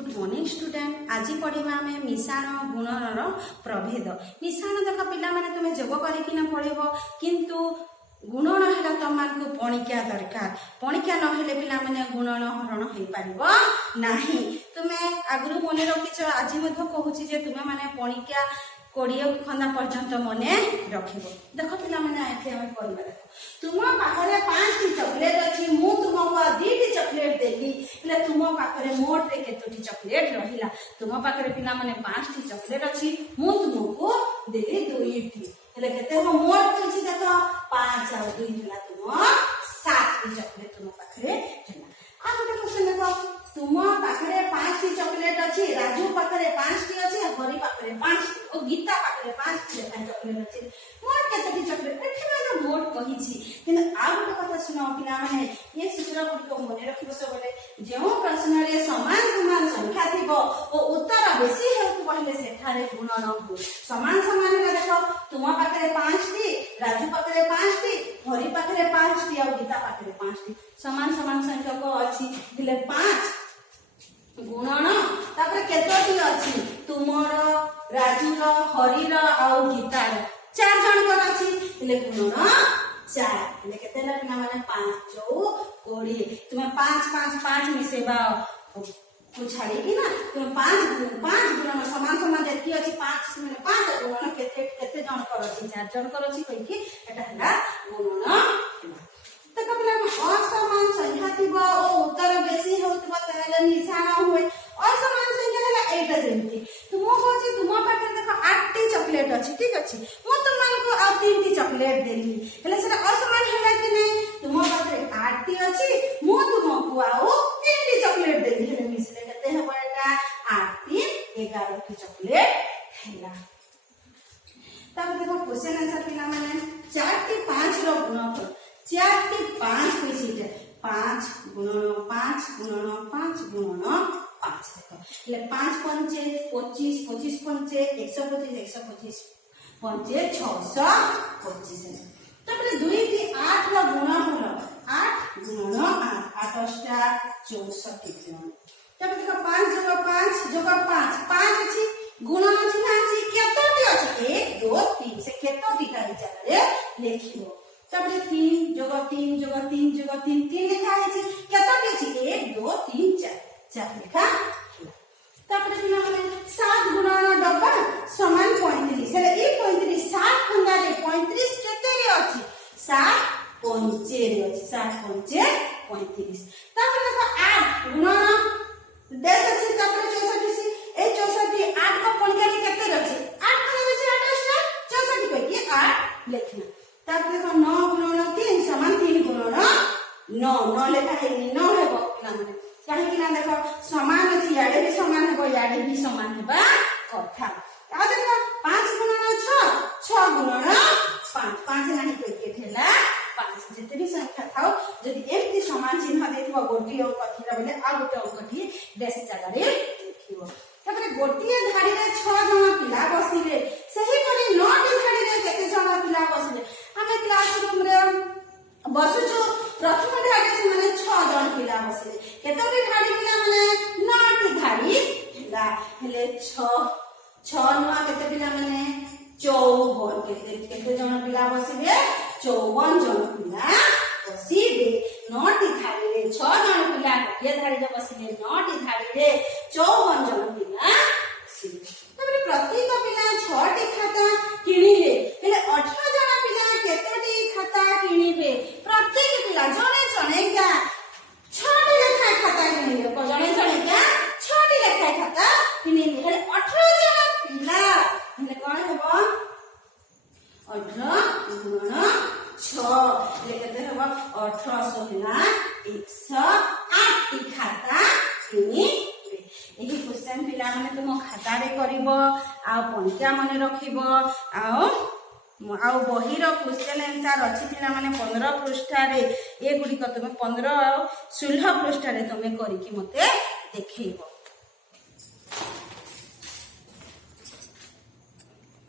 Good morning student. आज पढ़ा आम मिश्रण गुणनर प्रभेद। मिश्रण देख पिला माने तुम जोग करकिना पढ़ब किंतु गुणन है तुमको पणिका दरकार। पणिका नहेले पिला माने गुणन हरण हो पार नहीं। तुम्हें आगु मन रखिच आज कहूँ तुम्हें माने पणिका 20 खंदा पर्यंत मन रख। देख पिला माने तुम पाखे 5टी चॉकलेट अच्छी मु तुमको 2टी चॉकलेट देली तुम पाखे मोट रे केतोटी चॉकलेट रहिला। तुम पाखे पिला माने 5टी चॉकलेट अच्छी मु तुमको देली 2टी केते हो मोट होछि देख 5 और 2 होला तुम 7टी चॉकलेट तुम पाखे हैला। आ गोटे क्वेश्चन देखो तुम पाखे 5टी चॉकलेट अच्छी राजू पाखे 5टी अच्छी हरि पाखे 5टी और गीता पाखे 5टी चॉकलेट अच्छी मोट केतोटी चॉकलेट एठे मोट कहिछि किंतु आ गोटे कथा सुनो पिला माने ये सूत्र गुडी मन रखिबो सबले जेउ प्रश्न रे समान समान संख्या थिबो ओ उत्तर बेसी हेतु कहले सेठारे गुणन हो। समान समान रे देखो तुम पाखे 5टी राजू पाखे 5टी हरि पाखे 5टी और गीता पाखे 5टी समान समान संख्या को अछि दिले 5 गुणन तापर केतोटी अछि तुमर राजूर हरिर और गीतार 4 जन कर अछि दिले गुणन 4 दिले केते ना पिना माने 5 4 20 तुम्हें 5 5 5 मिसेबा को छाड़ी कि ना तुम 5 गुणन समान समान जेती अछि 5 माने 5 गुणन केते केते जन कर अछि 4 जन कर अछि कहि कि एटा हला गुणन। त कपिला असमान संख्या थिबा ओ उत्तर बेसी होतबा तले निशान होय। असमान संख्या हला एटा जेंती तुम कहछि तुम पाखे देखो 8टी चॉकलेट अछि ठीक अछि मु तुमको आ 3टी चॉकलेट देली हले सेटा असमान हला कि नै। तुम पाखे 8टी अछि मु तुमको आ 3टी चॉकलेट देली हले मिसले केते हेबो एटा 8 3 11टी चॉकलेट हैला। तब देखो क्वेश्चन आंसर पिला माने 4 टी 5 रो गुणफल 4 टी 5 होइछि 5 गुणन 5 गुणन 5 गुणन 5 देखो ले 5 पंचे 25 25 पंचे 125 125 पंचे 625 तबरे 2 टी 8 रो गुणफल 8 गुणन 8 8 अष्टा 64 तब देखो 5 जोग 5 5 अछि गुणन अछि ना अछि केतोटी अछि 1 2 3 से केतोटी का विचार रे लिखियो। तबरे 3 जोग 3 जोग 3 जोग 3 3 लिखा है केतोटी अछि 1 2 3 4 4 लिखा। तबरे पिला माने 7 गुणन डब्बा समान 35 हेले ए 35 7 खंडा रे 35 केते रे अछि 7 पंचे रे अछि 7 पंचे 35। तबरे देखो 8 गुणन 10 अछि तबरे 64 ए 64 8 को पंचे रे केते रे अछि 8 खंडा रे 8 अस्टा 64 को कि 8 लिखना। तब देखो 9 गुणन 3 समान 3 गुणन 9 9 लिखा है 9 हेबो पिला माने काहे कि ना देखो समान अछि याडे भी समान हेबो याडे भी समान हेबा कथा। आ देखो 5 गुणन 6 6 गुणन 5 5 नाही कोइ के थेला 5 जेते भी संख्या थाओ जदि एमती समान चिन्ह देथिबो गोटी अंक थिला बोले आ गोटे अंकठी बेस जगह रे लिखिबो। तबरे गोटिए धाड़ी रे 6 जण पिला बसिले सही परि 9 टी धाड़ी रे केते जण पिला बसिले हमें क्लासरूम रे बसुछु प्रथम धाड़ी से माने 6 जण पिला बसिले केतोटी धाड़ी पिला माने 9 टी धाड़ी हिला हेले 6 नुआ केते पिला माने 54 केते केते जण पिला बसिले 54 जण पिला बसिले 9 टी धाड़ी रे 6 जण पिला के धाड़ी रे बसिले 9 टी धाड़ी रे 54 जण पिला बसिले। तबरे प्रत्येक पिला 6 टी खाता किनिले हेले 18 जण पिला केतोटी खाता किनिबे प्रत्येक पिला जणे जणे का 6 टी लेखा खाता किनिले को जणे जणे का 6 टी लेखा खाता किनिले हेले 18 जण पिला हेले कोन हेबो 18 गुणन 6 ले केते हेबो 1800 हेला 108 टी खाता किनिबे। एही क्वेश्चन पिला माने तुम खाता रे करबो आ पंक्तिया माने रखिबो आ बहिर क्वेश्चन आंसर अछि पिला माने 15 पृष्ठ रे ए गुडी को तुम 15 और 16 पृष्ठ रे तुम करिकि मते देखैबो।